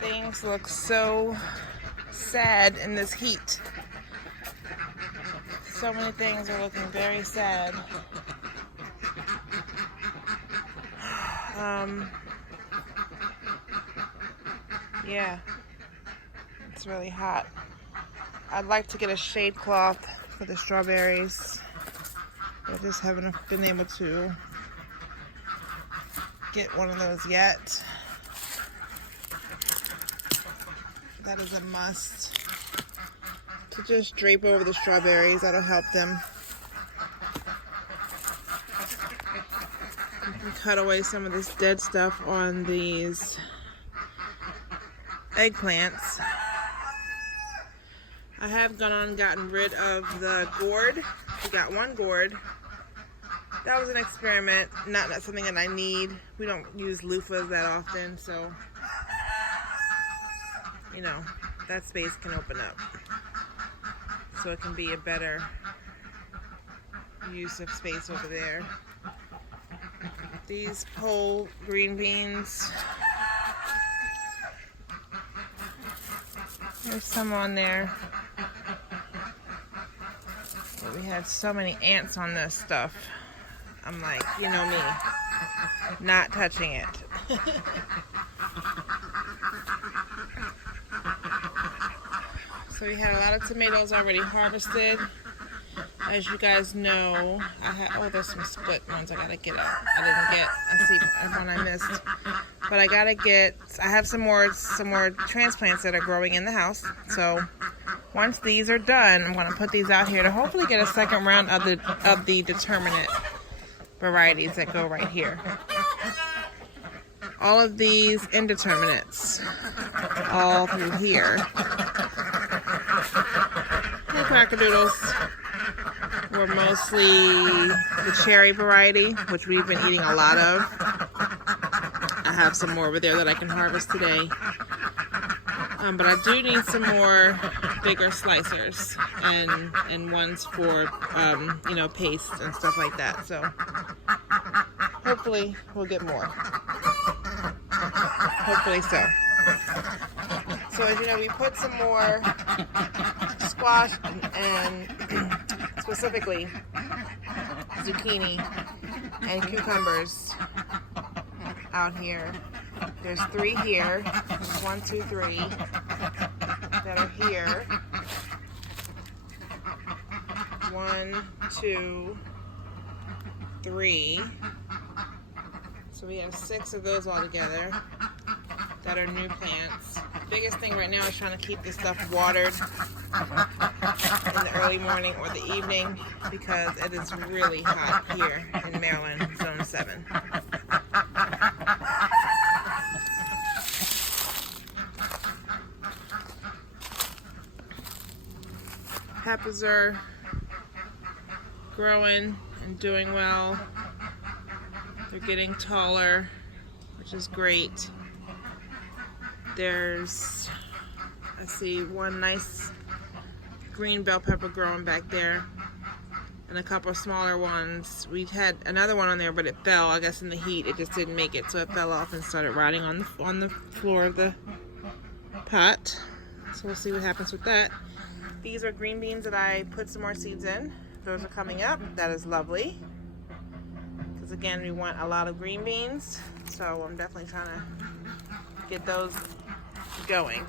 Things look so sad in this heat. So many things are looking very sad. Yeah, it's really hot. I'd like to get a shade cloth for the strawberries. I just haven't been able to get one of those yet. That is a must. To just drape over the strawberries, that'll help them. You can cut away some of this dead stuff on these eggplants. I have gone on and gotten rid of the gourd. We got one gourd. That was an experiment, not something that I need. We don't use loofahs that often, so you know, that space can open up. So it can be a better use of space over there. These whole green beans. There's some on there. But we had so many ants on this stuff. I'm like, you know me, not touching it. So we had a lot of tomatoes already harvested. As you guys know, there's some split ones I gotta get out. I see one I missed. But I have some more transplants that are growing in the house. So once these are done, I'm gonna put these out here to hopefully get a second round of the determinate varieties that go right here. All of these indeterminates, all through here. The crackerdoodles were mostly the cherry variety, which we've been eating a lot of. I have some more over there that I can harvest today. But I do need some more bigger slicers and ones for, paste and stuff like that. So hopefully we'll get more. Hopefully so. So as you know, we put some more squash and specifically zucchini and cucumbers out here. There's 3 here. 1, 2, 3 that are here. 1, 2, 3. So we have 6 of those all together that are new plants. The biggest thing right now is trying to keep this stuff watered in the early morning or the evening because it is really hot here in Maryland, zone 7. Peppers are growing and doing well. They're getting taller, which is great. There's, I see one nice green bell pepper growing back there and a couple of smaller ones. We had another one on there, but it fell. I guess in the heat, it just didn't make it, so it fell off and started rotting on the floor of the pot. So we'll see what happens with that. These are green beans that I put some more seeds in. Those are coming up. That is lovely. Because again, we want a lot of green beans. So I'm definitely trying to get those going.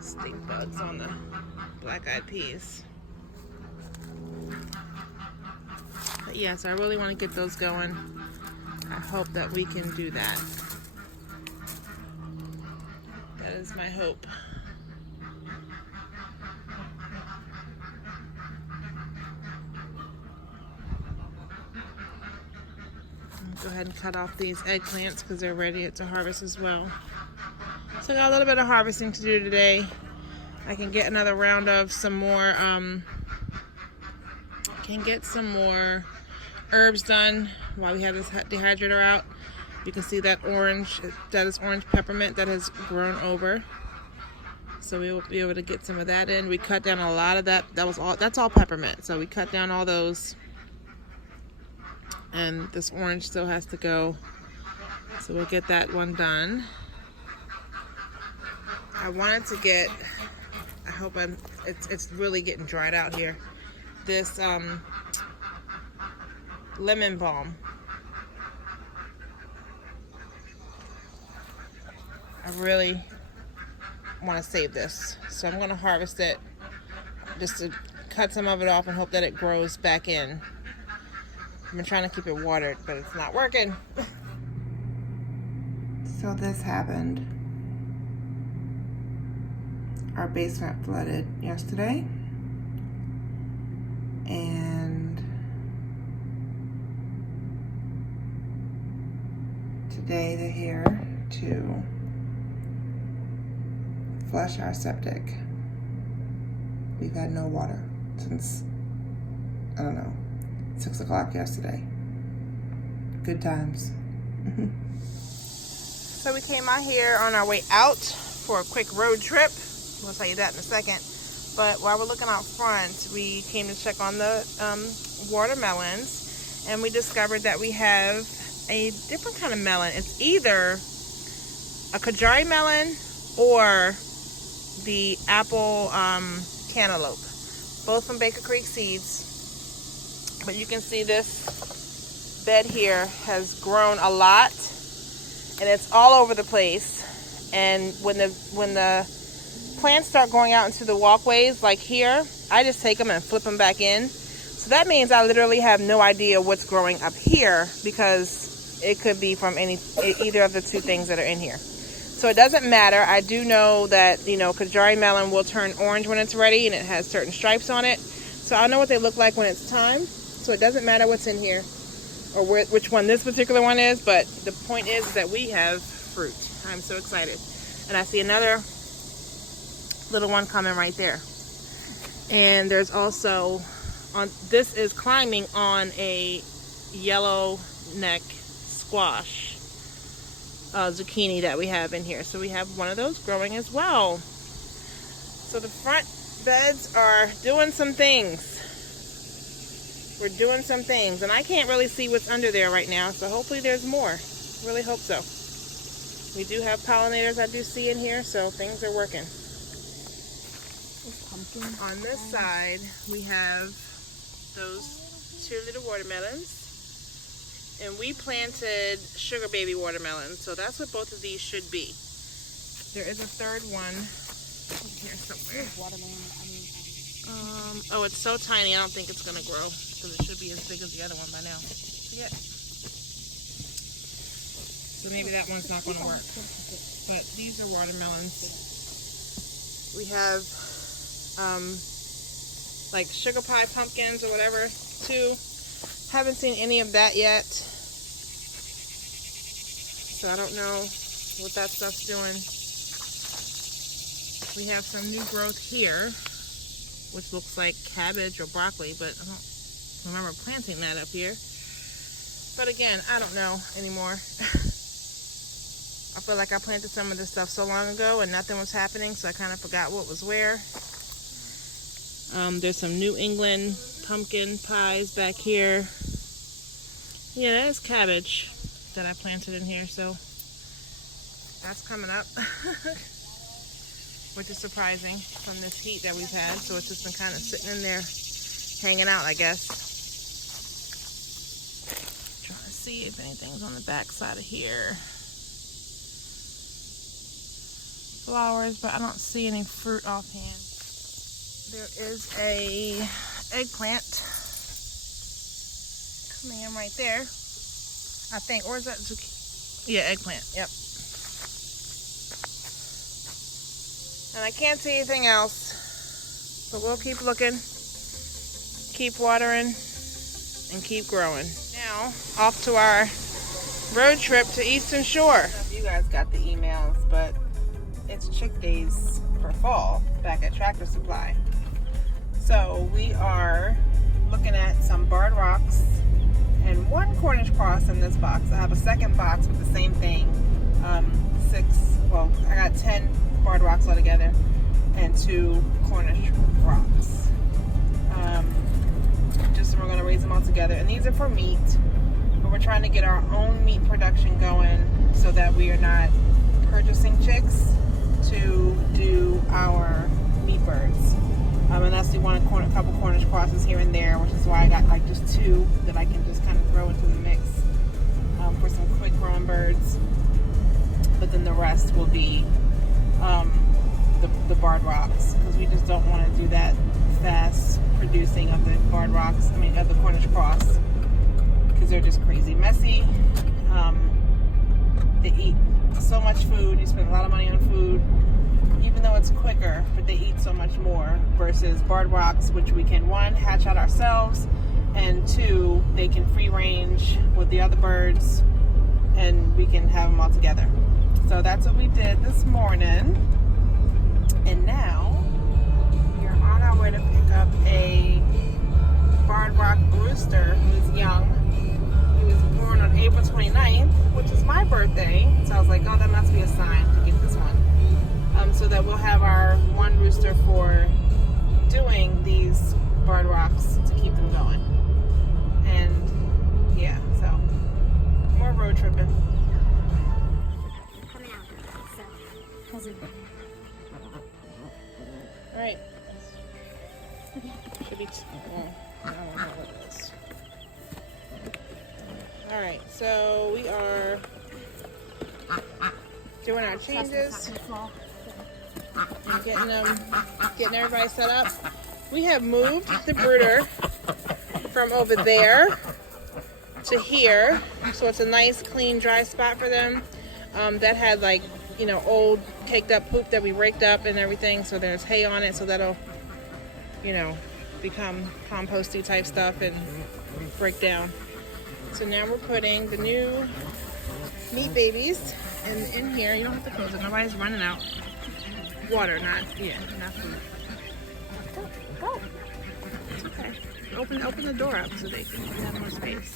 Stink bugs on the black-eyed peas. But yeah, so I really want to get those going. I hope that we can do that. That is my hope. Go ahead and cut off these eggplants because they're ready to harvest as well. So I got a little bit of harvesting to do today. I can get another round of some more, herbs done while we have this dehydrator out. You can see that orange, that is orange peppermint that has grown over. So we will be able to get some of that in. We cut down a lot of that. That's all peppermint. So we cut down all those. And this orange still has to go. So we'll get that one done. I wanted to get, I hope it's really getting dried out here, this lemon balm. I really want to save this, so I'm going to harvest it just to cut some of it off and hope that it grows back in. I've been trying to keep it watered, but it's not working. So this happened. Our basement flooded yesterday, and today they're here to flush our septic. We've had no water since, I don't know, 6 o'clock yesterday. Good times. So we came out here on our way out for a quick road trip. We'll tell you that in a second. But while we're looking out front, we came to check on the watermelons, and we discovered that we have a different kind of melon. It's either a Kajari melon or the apple cantaloupe, both from Baker Creek Seeds. But you can see this bed here has grown a lot, and it's all over the place. And when the plants start going out into the walkways like here, I just take them and flip them back in. So that means I literally have no idea what's growing up here, because it could be from either of the two things that are in here. So it doesn't matter. I do know that, you know, Kajari melon will turn orange when it's ready, and it has certain stripes on it. So I'll know what they look like when it's time. So it doesn't matter what's in here or which one this particular one is, but the point is that we have fruit. I'm so excited. And I see another little one coming right there. And there's also, this is climbing on a yellow neck squash zucchini that we have in here. So we have one of those growing as well. So the front beds are doing some things. We're doing some things, and I can't really see what's under there right now, so hopefully there's more. Really hope so. We do have pollinators I do see in here, so things are working. On this side, we have those two little watermelons. And we planted sugar baby watermelons, so that's what both of these should be. There is a third one here somewhere. Oh, it's so tiny, I don't think it's going to grow, because it should be as big as the other one by now. Yeah. So maybe that one's not going to work. But these are watermelons. We have like sugar pie pumpkins or whatever too. Haven't seen any of that yet, so I don't know what that stuff's doing. We have some new growth here, which looks like cabbage or broccoli, but I don't remember planting that up here. But again, I don't know anymore. I feel like I planted some of this stuff so long ago and nothing was happening, so I kind of forgot what was where. There's some New England pumpkin pies back here. Yeah, that is cabbage that I planted in here, so that's coming up. Which is surprising from this heat that we've had, so it's just been kind of sitting in there hanging out, I guess. Trying to see if anything's on the back side of here. Flowers, but I don't see any fruit offhand. There is a eggplant coming in right there, I think. Or is that zucchini? Yeah, eggplant. Yep. And I can't see anything else, but we'll keep looking, keep watering, and keep growing. Now, off to our road trip to Eastern Shore. I don't know if you guys got the emails, but it's chick days for fall back at Tractor Supply. So we are looking at some barred rocks and one Cornish cross in this box. I have a second box with the same thing. I got 10 barred rocks altogether and 2 Cornish rocks. We're going to raise them all together. And these are for meat, but we're trying to get our own meat production going so that we are not purchasing chicks. to do our meat birds. Unless we want a couple Cornish crosses here and there, which is why I got like just 2 that I can just kind of throw into the mix for some quick growing birds. But then the rest will be the barred rocks, because we just don't want to do that fast producing of the barred rocks, of the Cornish cross, because they're just crazy messy. They eat so much food. You spend a lot of money on food, even though it's quicker, but they eat so much more versus barred rocks, which we can, 1, hatch out ourselves, and 2, they can free range with the other birds and we can have them all together. So that's what we did this morning. And now we are on our way to pick up a barred rock rooster who's young. He was born on April 29th, which is my birthday. So I was like, oh, that must be a sign to get this one. So that we'll have our 1 rooster for doing these barred rocks to keep them going. And yeah, so more road tripping. All right. Should be. I don't know what it is. All right, so we are doing our changes and getting everybody set up. We have moved the brooder from over there to here, so it's a nice, clean, dry spot for them. That had like, old caked up poop that we raked up and everything, so there's hay on it, so that'll, become composty type stuff and break down. So now we're putting the new meat babies in here. You don't have to close it. Nobody's running out. Water, not food. Go. It's okay. Open the door up so they can have more space.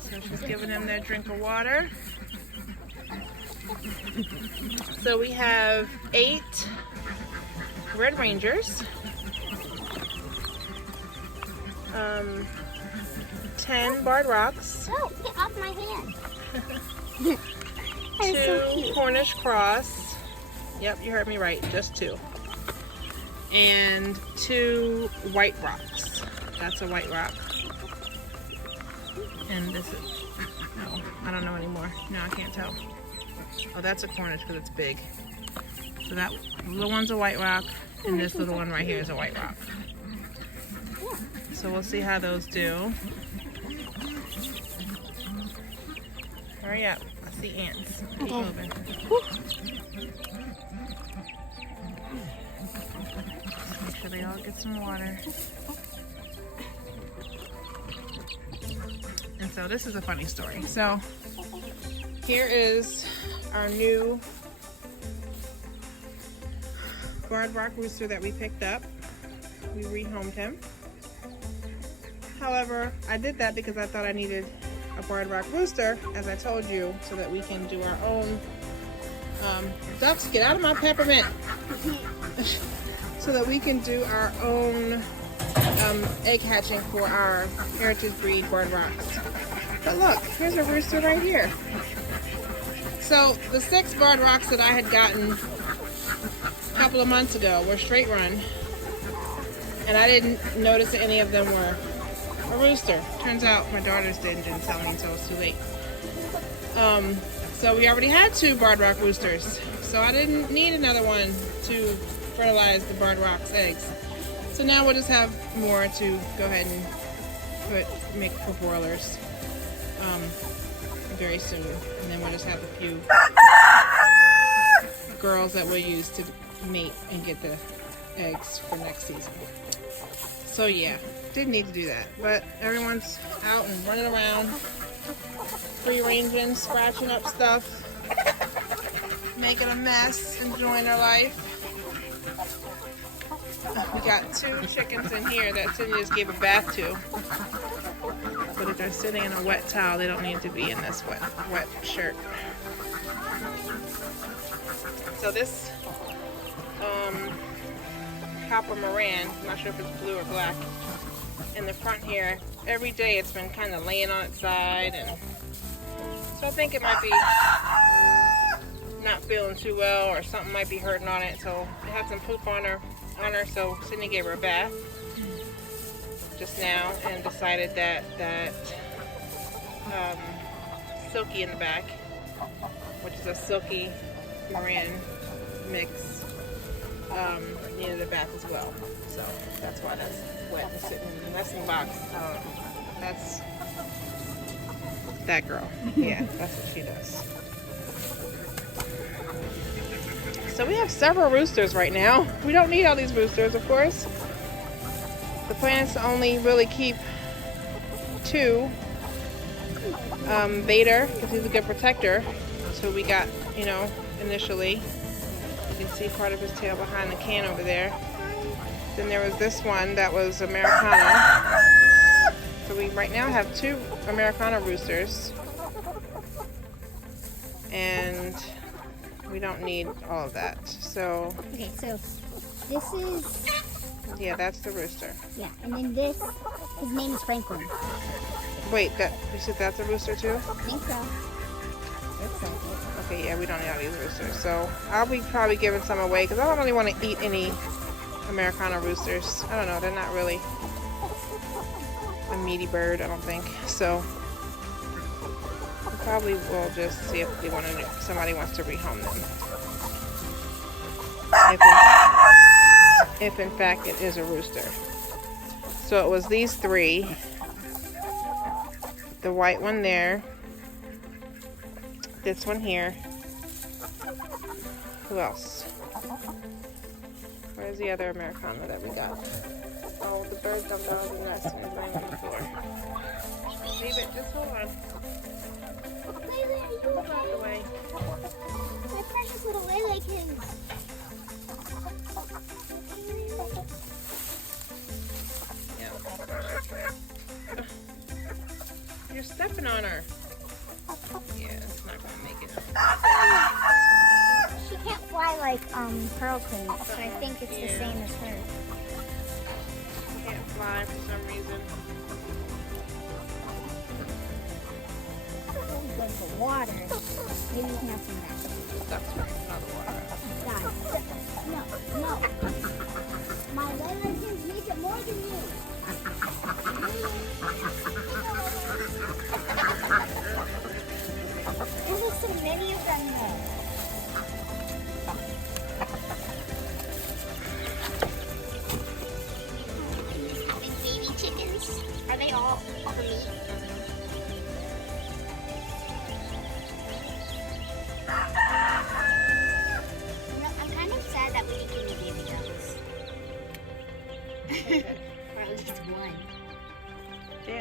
So she's giving them their drink of water. So we have 8 Red Rangers, 10 barred rocks. Oh, get off my hand. 2 so Cornish cross. Yep, you heard me right, just 2. And 2 white rocks. That's a white rock. And this is, no, I don't know anymore. No, I can't tell. Oh, that's a Cornish because it's big. So that little one's a white rock, and this little one right here is a white rock. So we'll see how those do. Hurry up. I see ants. Keep moving. Make sure they all get some water. And so this is a funny story. So here is our new barred rock rooster that we picked up. We rehomed him. However, I did that because I thought I needed a barred rock rooster, as I told you, so that we can do our own ducks, get out of my peppermint. So that we can do our own egg hatching for our heritage breed barred rocks. But look, here's a rooster right here. So the 6 barred rocks that I had gotten a couple of months ago were straight run, and I didn't notice that any of them were a rooster. Turns out my daughters didn't tell me until it was too late. So we already had 2 barred rock roosters, so I didn't need another one to fertilize the barred rock's eggs. So now we'll just have more to go ahead and make for broilers very soon, and then we'll just have a few girls that we'll use to mate and get the eggs for next season. So yeah, didn't need to do that, but everyone's out and running around, free ranging, scratching up stuff, making a mess, enjoying their life. We got 2 chickens in here that Cindy just gave a bath to, but if they're sitting in a wet towel, they don't need to be in this wet shirt. So this copper Moran, I'm not sure if it's blue or black, in the front here, every day it's been kind of laying on its side, and so I think it might be not feeling too well, or something might be hurting on it. So it had some poop on her. So Sydney gave her a bath just now and decided that Silky in the back, which is a Silky Marin mix, needed a bath as well. So that's why that's wet and sitting in the nesting box. That's that girl. Yeah, that's what she does. So we have several roosters right now. We don't need all these roosters, of course. The plan is to only really keep 2. Vader, because he's a good protector. So we got, you know, initially. You can see part of his tail behind the can over there. Then there was this one that was Americana. So we right now have 2 Americana roosters. And we don't need all of that. So okay, so this is, yeah, that's the rooster. yeah, and then this, his name is Franklin. Wait, you said that's a rooster too? I think so. Looks like it. Okay, yeah, we don't need all these roosters. So I'll be probably giving some away because I don't really want to eat any Americana roosters. I don't know, they're not really a meaty bird, I don't think. So we probably will just see if they somebody wants to rehome them. If in fact it is a rooster. So it was these 3. The white one there. This one here. Who else? Where's the other Americana that we got? Oh, the bird jumped out of the nest and is laying on the floor. Leave it, just hold on. Move out the way. My precious little Lelekins. Yeah. You're stepping on her. Yeah, it's not gonna make it. She can't fly like Pearl Queen, so I think it's the same as her. She can't fly for some reason. Good for water. Maybe you can have some of that. That's right, not the water. God. No. My Lelekins need it more than you. There's so many of them though. And baby chickens. Are they all for me? I'm kind of sad that we didn't give you baby dogs. Or at least one.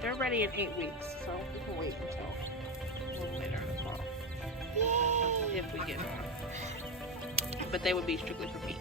They're ready in 8 weeks, so we can wait until a little later in the fall. Yay! If we get one. But they would be strictly for meat.